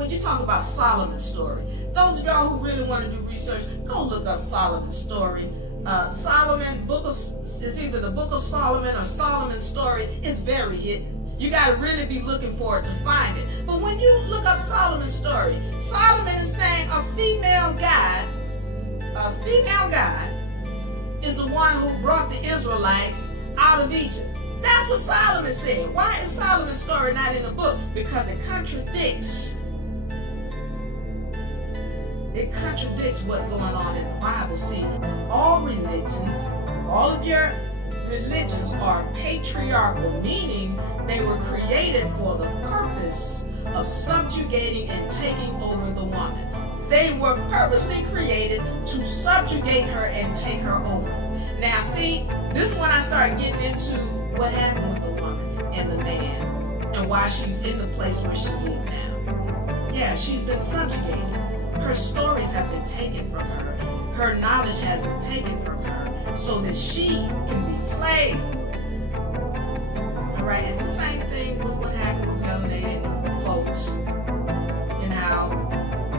when you talk about Solomon's story, those of y'all who really want to do research, go look up Solomon's story. Solomon, it's either the Book of Solomon or Solomon's story. Is very hidden. You got to really be looking for it to find it. But when you look up Solomon's story, Solomon is saying a female God is the one who brought the Israelites out of Egypt. That's what Solomon said. Why is Solomon's story not in the book? Because it contradicts what's going on in the Bible. See, all of your religions are patriarchal, meaning they were created for the purpose of subjugating and taking over the woman. They were purposely created to subjugate her and take her over. Now see, this is when I start getting into what happened with the woman and the man and why she's in the place where she is now. Yeah, she's been subjugated. Her stories have been taken from her. Her knowledge has been taken from her so that she can be slave. All right, it's the same thing with what happened with melanated folks and how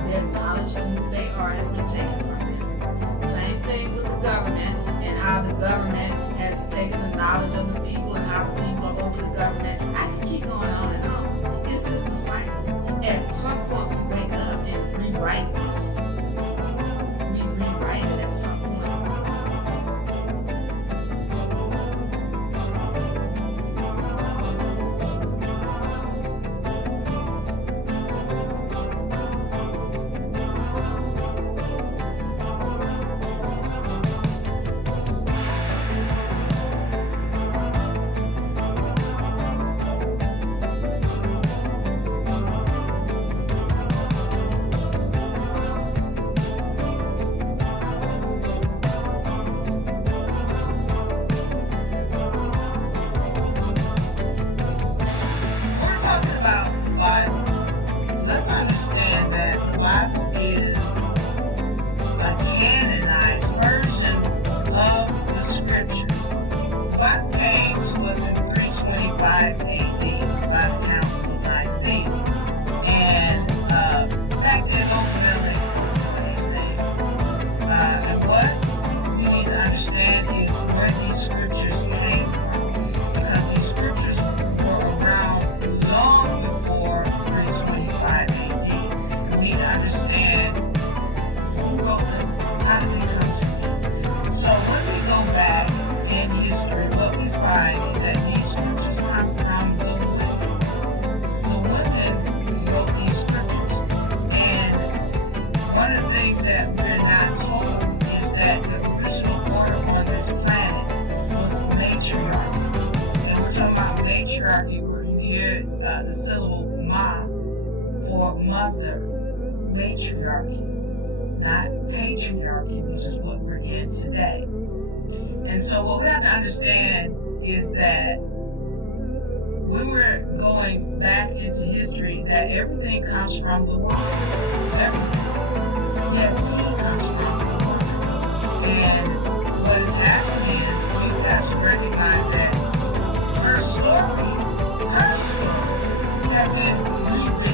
their knowledge of who they are has been taken from them. Same thing with the government and how the government has taken the knowledge of the people and how the people are over the government. I can keep going on and on. It's just a cycle. At some point we wake up and rewrite this. We rewrite it at some point. The syllable ma for mother, matriarchy, not patriarchy, which is what we're in today. And so what we have to understand is that when we're going back into history, that everything comes from the woman. Everything. Yes, he comes from the woman. And what has happened is we've got to recognize that her stories have been rewritten